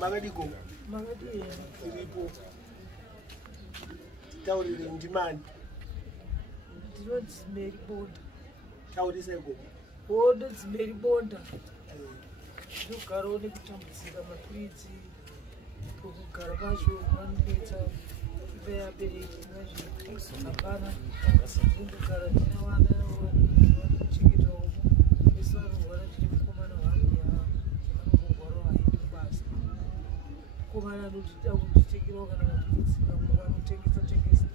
Magadiko. Iripo. Taurire ndimani. Ndinonzi Mary Bonda. Taurise go. Ndinonzi Mary Bonda. Ndinogarawo nekutambudzika mapiritsi kugara kwacho vanopedza vabereki hapana ndingogara ndina vana vanochengetawo vese vanorwara ndine mukomana wangu vanomborwarawo haidi basa mukomana anotida kunditengerawo kana mapiritsi vamwe vanotengesa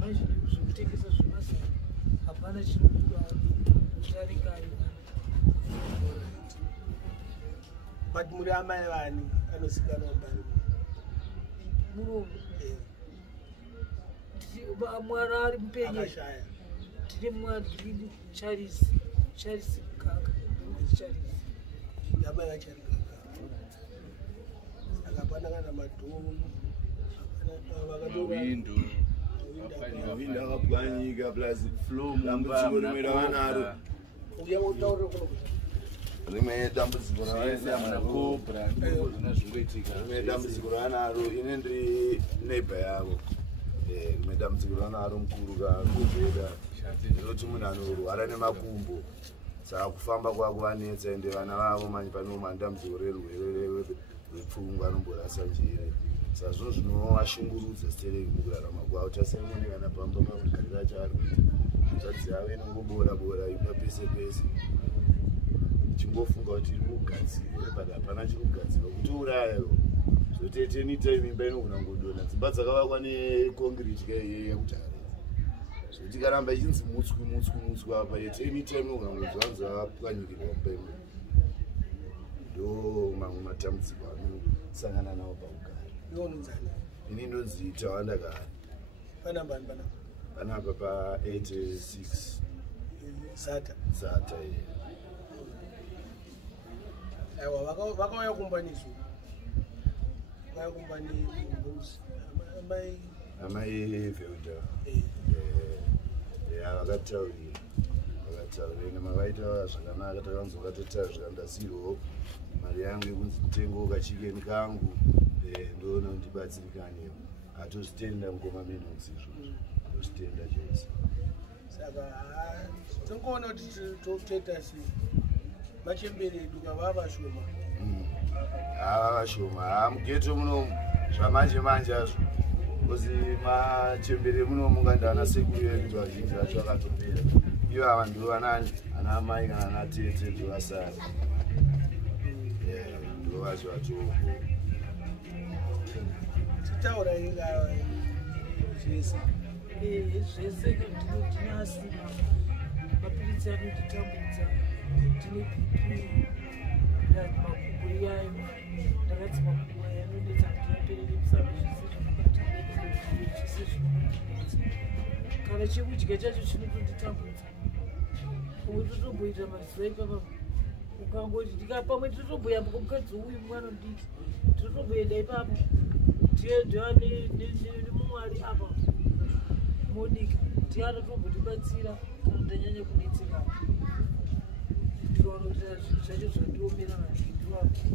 manje zvekutengesa zvemazana hapana chinobuda kuti anenge ari but muri amai vani anozikanwa mbari munomu mwana ari mupenye tine mwana ndini Charles Kaka Charles amai vachari kaka saka pana kana madhomu windo akapwanyika plus flow dambudziko rimwe ravanaro rimwe dambudziko ravanaro ine ndiri neighbor yavo rimwe dambudziko ravanaro mukuru kakuveda zvinoti munhu anorwara nemakumbo saka kufamba kwakuvanetsa ende vana vavo manje panomani dambudziko rerwere rwepfungwa anomborasa njere saka zvinhu zvinovashungurudza stereki mukurarama kwavo tasemoni kana pamba pamugarira chaari kuita zvadzi yavo inongobora imba pese pese chingofunga kuti iri kugadzirwa but hapana chiri kugadzirwa kutiuraya zvotete anytime imba inogona ngodona dzimba dzakavakwa neconcrete kaiyeyo yakudhara zvoti karamba ichinzi mutswi apa yet anytime inogona ngonzvanzi apwanyikirwa mumba imwe ndo mamwe matambudziko anosangana nawo pakugara ini ndonzi Tawandagara panapa pa 86 Zata aiwa vakauya kumba nesu kumba amai Velda vakataurira nemavaita zvakanaka takanzoka totaura ndasirwo mari yangu yekunzi mutengo kachikeni kangu ndoona ndibatsirikaneo hatozvitenda mukoma minutes izvozvo tozvitenda chose saka tongoona kuti totoita sei machemberedu kava vashoma hava vashoma mugeto munomu zvamanje manje azvo kozi machembere munomu ngandana sekuru yedu vazhinji vacho vakatopera ivo ava ndo vanani ana amai kana ana tete ndo vasara ndo vacho vatoko titaura inga zvese zvese ndinotinasima mapiritsi anonditambudza tine pipi makumbo iyayo ndakati makumbo aya anonetsa kuti yaperere musana zvese zvinondinetsa kana chekudya chacho chinotonditambudza umwe totomboita mazuva ipapa ukangoti ndikapamwe totomboyamba kwamukadzi uyu mwana mudiki totomboenda ipapo tiendwa nemumwari apa Monica tianotombotibatsira kana ndanyanya kunetseka ndinoona kuti zvinhu zvacho zvandiomera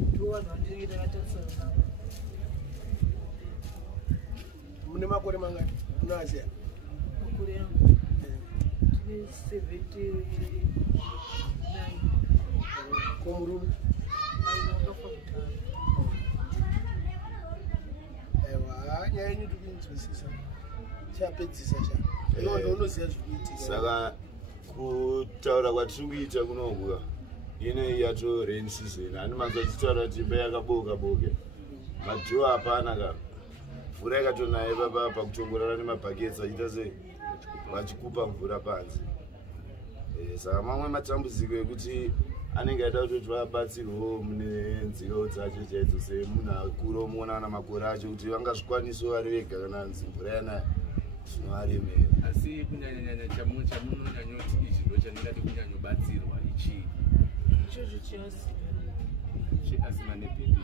ndiwo vanhu vandinenge ndakatarisana navo. mune makore mangani unoaziya makore yangu tine 79 komurume wakafa kutano. aiwa nyaya yenyu tikuinzwisisa chapedzisa cha unoziva zvikuitika saka kutaura kwatiri kuita kunokuka ine yato rain season hani manzo achitaura kuti imba yakaboka madhiwo hapana ka mvura ikatonaya ipapa pakutongorara nemabhaketsi achiita sei vachikupa mvura panze saka mamwe matambudziko ekuti anenge aida kutoti vabatsirwewo mune nziro dzacho chaidzo semunhu akuru omuona na makore acho kuti vangazvikwanisawo vari vega kana nzi mvura yanaya zvinovaremera. Asi kunyanyanyanya chamunonyanyoti ichi ndo chandingati kunyanyobatsirwa ichi ichocho cheasima neBP.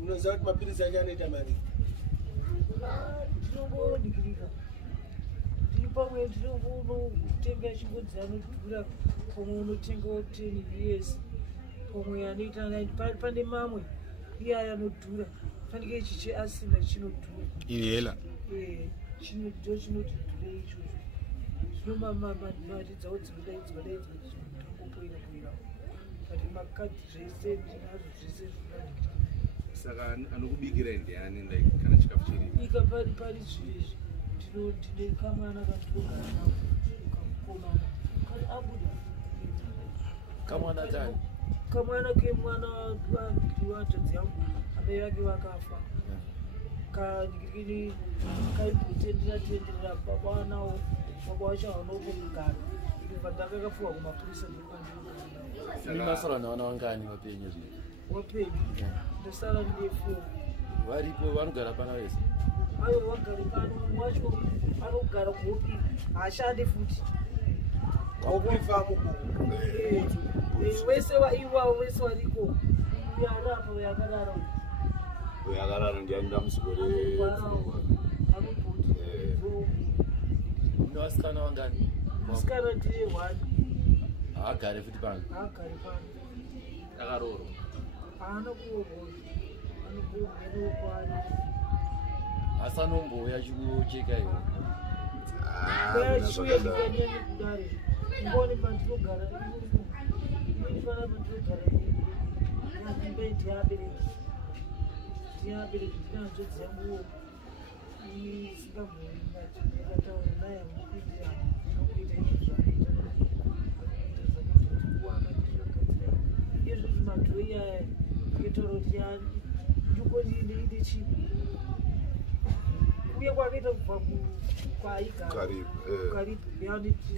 unoziva kuti mapirisi acho anoita mari ndinongonikirika ndiri pamwe ndinongotenga chingodzi anodhura pamwe unotengawo 10 years pomwe anoita pane mamwe iyaya anodhura fanike ichi cheasima chinodhura inhela ndo chinoti dhure ichocho zvino mari dzawo dzinodaidzwa tangopoira but makadhi zvese ndinazvo zvese zvinadikita saka anokubikira ndiani like kana chikafu chiri ika pari zvirezvi ndine kamwana kandinogara nako kamukomana kari abuda kamwana kani kamwana kemwana wahadzi yangu amai vake vakafa kandikiri kaimbotenderera baba wanawo baba wacho haunoko kugara ibva ndakakafuwa kumapurisa ni masara na wana wangani wapenyu wapenyu ndasara ndefu varipo vanogara pana wese ayo wagare pano wacho anogara kuhopi haashande futi wese iwavo wese wariko uyarapa uyakarara uyakarara ndiandamusukore anobhoti unevasikana wangani musikana ndiye 1 haagare futi pano haagare pano akaroorwa haana kuorwa anoboerokwari asi anombouya chikucheka iwe yachiuya ndikanyanye kudare ngoni pandinogara inofana pandinogara imba ndiabereki ndinadzo dzanguwo isingamboingataura naye amupindira anokuita izvozvaanoita izvozvo madhoi aya iketaura kuti nduko ndiinde chipi uye kwakaita kubva kwaigara karibu yaniti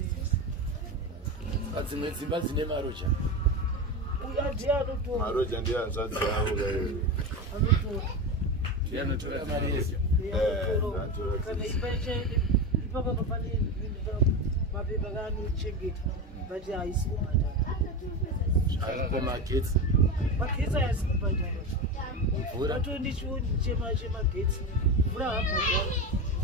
dzimwe dzimba dzine maroja ndiye anotora maroja ndiye hanzvadzi yavo anotora mari yese kana ipapa pane mapepa kaanochengeta but haisi kubhadhara magetsi haisi kubhadhara mvura atondichioni chemagetsi mvura habhadhara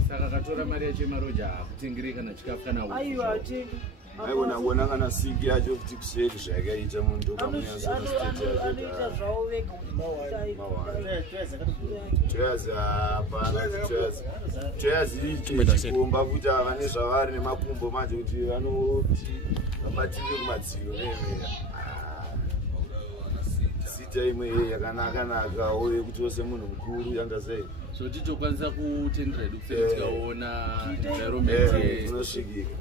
saka akatora mari yacho yemaroja hakutengere kana chikafu kana aiwa hatengi aiwonangona kana singi yacho kuti kuseri zvayakaita munhu anoita zvavo vega toyazi hapana toyazi chikumba kuti hava nezvavari nemakumbo manje kuti vanoti vabatire kumadziro nemera sita imwe yakanaka yekuti wose munhu mukuru yangasei so titokwanisa kutendera edu kuseri tikaona environment unosvikika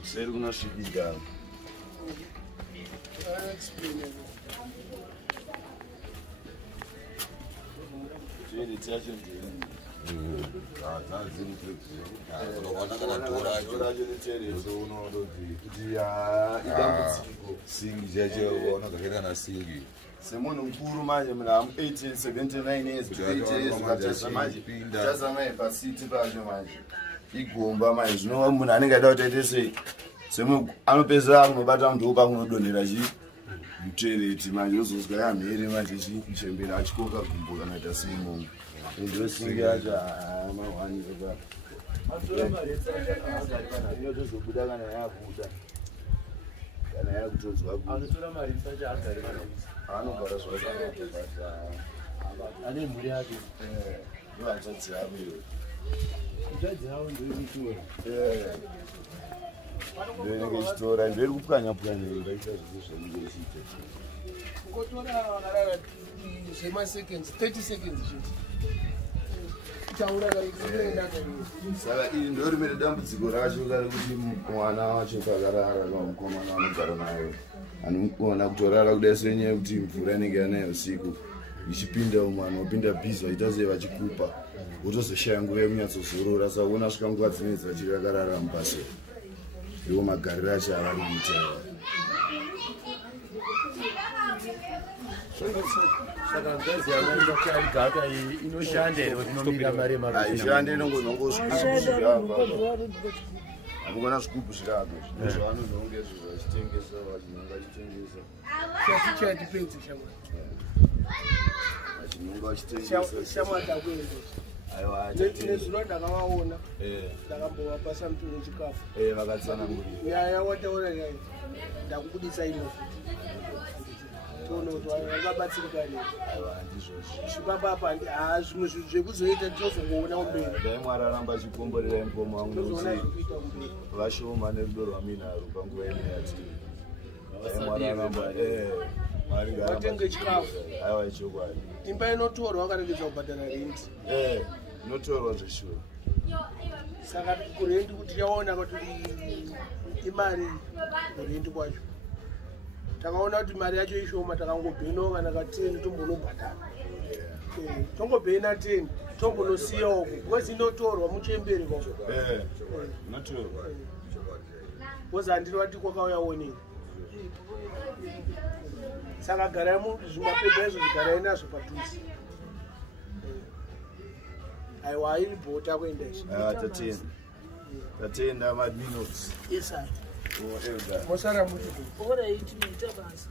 kuseri kunosvikika toileti yacho ndiracho unodoti kuti idambudziko singi chacho wanogaketa na singi semunhu mukuru manje muna 1879 years tazamai pasiti pacho manje igomba manje zvinova munhu anenge aida kuti aite sei anopedzera kunobata munhu wopakunodonhera mutoireti manje ozozwa yamhere manje chichembera achikoka gumbo kana ita seimomo ndio singi yacho mahwani inotozobuda kana yabuda kana yakutodzwa anotora mari sacho agare kana anogara zvakanaka ane mhuri yake ndohanzvadzi yavo iyo hanzvadzi yavo ndoikutora ndoinenge ichitora ndoiri kupwanya-pwanya iraita zviro zvainenge ichiita ngotora vakarara zvemaseconds 30 seconds chete taura saka iri ndo rimwe dambudziko racho kare kuti mwana wacho pakarara mukomana anogara nayo anoona kutorara kudai senyaya yekuti mvura inenge yanayo usiku ichipinda umwana wapinda bhizi vaita sei vachikupa wotozoshaya nguva yekunyatsozorora saka una svika nguva dzinedzi vachiri vakarara mubasa iwo magariro acho avari kuita saka ngazi yakaita kuti arigaka inoshanda here kuti inomira mari aishande inongonongosviapa hamukona zvigubhu zvirako zvavanononge zvo vachitengesa vachinonga vachitengesa chatichaitipedzi vachinonga vachitengesa aiwa nezuva ndakavaona ndakambovapa something nechikafu vakatsanangurira nyaya wataura nyaya ndakubudisa ino toona kuti vakabatsirika nei aiwa ndizvozvo zvipapapa zvimwe zvinhu zvekuzoita tinozongoona umberi dai mwari aramba achikomborera mukoma wangu tozoona nokuti zvikuita umberi vashoma nerudo rwaminharu panguva ine yatiri dai mwari aramba mwari watenge chikafu aiwa ichokwadi imba inotorwa wakaregedza kubhadhara rendi inotorwa zveshuro saka kurendi kuti yaona kuti imari kurendi kwacho takaona kuti mari yacho ishoma takangobheno kana ka10 tombonobhadhara tongobhena 10 tombonosiyawo because inotorwa muchemberi kwako inotorwa because handiri vati kwakauya onei saka garai muzvimapepa izvo zvigarai nazvo padhuze aiwa iri bhota kuenda izvi tatenda madminutes yesai mosara muti ora iti noita basa